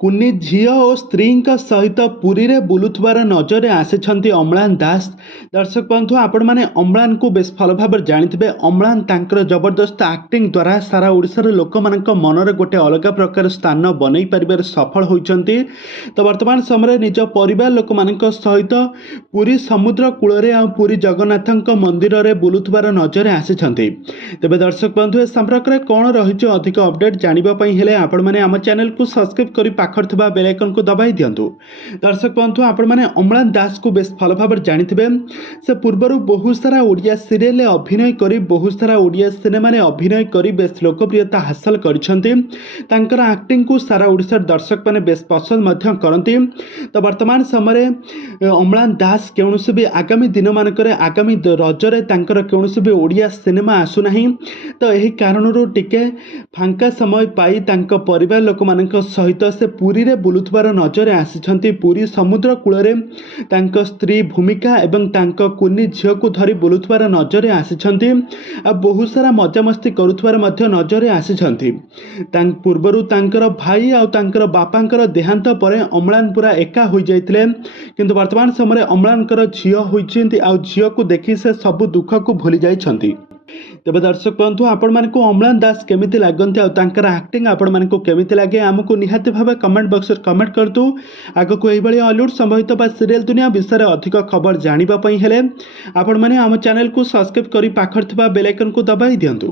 କୁନି ଝିଅ ଓ ସ୍ତ୍ରୀଙ୍କ ସହିତ ପୁରୀରେ ବୁଲୁଥିବାର ନଜରରେ ଆସିଛନ୍ତି ଅମ୍ଳାନ ଦାସ। ଦର୍ଶକ ବନ୍ଧୁ, ଆପଣମାନେ ଅମ୍ଳାନକୁ ବେଶ ଭଲ ଭାବରେ ଜାଣିଥିବେ। ଅମ୍ଳାନ ତାଙ୍କର ଜବରଦସ୍ତ ଆକ୍ଟିଂ ଦ୍ୱାରା ସାରା ଓଡ଼ିଶାର ଲୋକମାନଙ୍କ ମନରେ ଗୋଟେ ଅଲଗା ପ୍ରକାର ସ୍ଥାନ ବନେଇ ପାରିବାରେ ସଫଳ ହୋଇଛନ୍ତି। ତ ବର୍ତ୍ତମାନ ସମୟରେ ନିଜ ପରିବାର ଲୋକମାନଙ୍କ ସହିତ ପୁରୀ ସମୁଦ୍ର କୂଳରେ ଆଉ ପୁରୀ ଜଗନ୍ନାଥଙ୍କ ମନ୍ଦିରରେ ବୁଲୁଥିବାର ନଜରରେ ଆସିଛନ୍ତି। ତେବେ ଦର୍ଶକ ବନ୍ଧୁ, ଏ ସମ୍ପର୍କରେ କ'ଣ ରହିଛି ଅଧିକ ଅପଡେଟ୍ ଜାଣିବା ପାଇଁ ହେଲେ ଆପଣମାନେ ଆମ ଚ୍ୟାନେଲକୁ ସବସ୍କ୍ରାଇବ୍ କରି ପାଖରେ ଥିବା ବେଲ୍ ଆଇକନକୁ ଦବାଇ ଦିଅନ୍ତୁ। ଦର୍ଶକ ବନ୍ଧୁ, ଆପଣମାନେ ଅମ୍ଳାନ ଦାସକୁ ବେଶ ଭଲ ଭାବରେ ଜାଣିଥିବେ। ସେ ପୂର୍ବରୁ ବହୁତ ସାରା ଓଡ଼ିଆ ସିରିଏଲରେ ଅଭିନୟ କରି ବହୁତ ସାରା ଓଡ଼ିଆ ସିନେମାରେ ଅଭିନୟ କରି ବେଶ ଲୋକପ୍ରିୟତା ହାସଲ କରିଛନ୍ତି। ତାଙ୍କର ଆକ୍ଟିଂକୁ ସାରା ଓଡ଼ିଶାର ଦର୍ଶକମାନେ ବେଶ ପସନ୍ଦ ମଧ୍ୟ କରନ୍ତି। ତ ବର୍ତ୍ତମାନ ସମୟରେ ଅମ୍ଳାନ ଦାସ କୌଣସି ବି ଆଗାମୀ ଦିନମାନଙ୍କରେ ଆଗାମୀ ରଜରେ ତାଙ୍କର କୌଣସି ବି ଓଡ଼ିଆ ସିନେମା ଆସୁନାହିଁ। ତ ଏହି କାରଣରୁ ଟିକେ ଫାଙ୍କା ସମୟ ପାଇ ତାଙ୍କ ପରିବାର ଲୋକମାନଙ୍କ ସହିତ ସେ ପୁରୀରେ ବୁଲୁଥିବାର ନଜରରେ ଆସିଛନ୍ତି। ପୁରୀ ସମୁଦ୍ର କୂଳରେ ତାଙ୍କ ସ୍ତ୍ରୀ ଭୂମିକା ଏବଂ ତାଙ୍କ କୁନି ଝିଅକୁ ଧରି ବୁଲୁଥିବାର ନଜରରେ ଆସିଛନ୍ତି। ଆଉ ବହୁତ ସାରା ମଜାମସ୍ତି କରୁଥିବାର ମଧ୍ୟ ନଜରରେ ଆସିଛନ୍ତି। ପୂର୍ବରୁ ତାଙ୍କର ଭାଇ ଆଉ ତାଙ୍କର ବାପାଙ୍କର ଦେହାନ୍ତ ପରେ ଅମ୍ଳାନ ପୁରା ଏକା ହୋଇଯାଇଥିଲେ, କିନ୍ତୁ ବର୍ତ୍ତମାନ ସମୟରେ ଅମ୍ଳାନଙ୍କର ଝିଅ ହୋଇଛନ୍ତି ଆଉ ଝିଅକୁ ଦେଖି ସେ ସବୁ ଦୁଃଖକୁ ଭୁଲି ଯାଇଛନ୍ତି। ତେବେ ଦର୍ଶକ ବନ୍ଧୁ, ଆପଣମାନଙ୍କୁ ଅମ୍ଳାନ ଦାସ କେମିତି ଲାଗନ୍ତି ଆଉ ତାଙ୍କର ଆକ୍ଟିଂ ଆପଣମାନଙ୍କୁ କେମିତି ଲାଗେ, ଆମକୁ ନିହାତି ଭାବେ କମେଣ୍ଟ ବକ୍ସରେ କମେଣ୍ଟ କରନ୍ତୁ। ଆଗକୁ ଏହିଭଳି ହଲିଉଡ୍ ସମ୍ବନ୍ଧିତ ବା ସିରିଏଲ ଦୁନିଆ ବିଷୟରେ ଅଧିକ ଖବର ଜାଣିବା ପାଇଁ ହେଲେ ଆପଣମାନେ ଆମ ଚ୍ୟାନେଲକୁ ସବସ୍କ୍ରାଇବ୍ କରି ପାଖରେ ଥିବା ବେଲ୍ ଆଇକନକୁ ଦବାଇ ଦିଅନ୍ତୁ।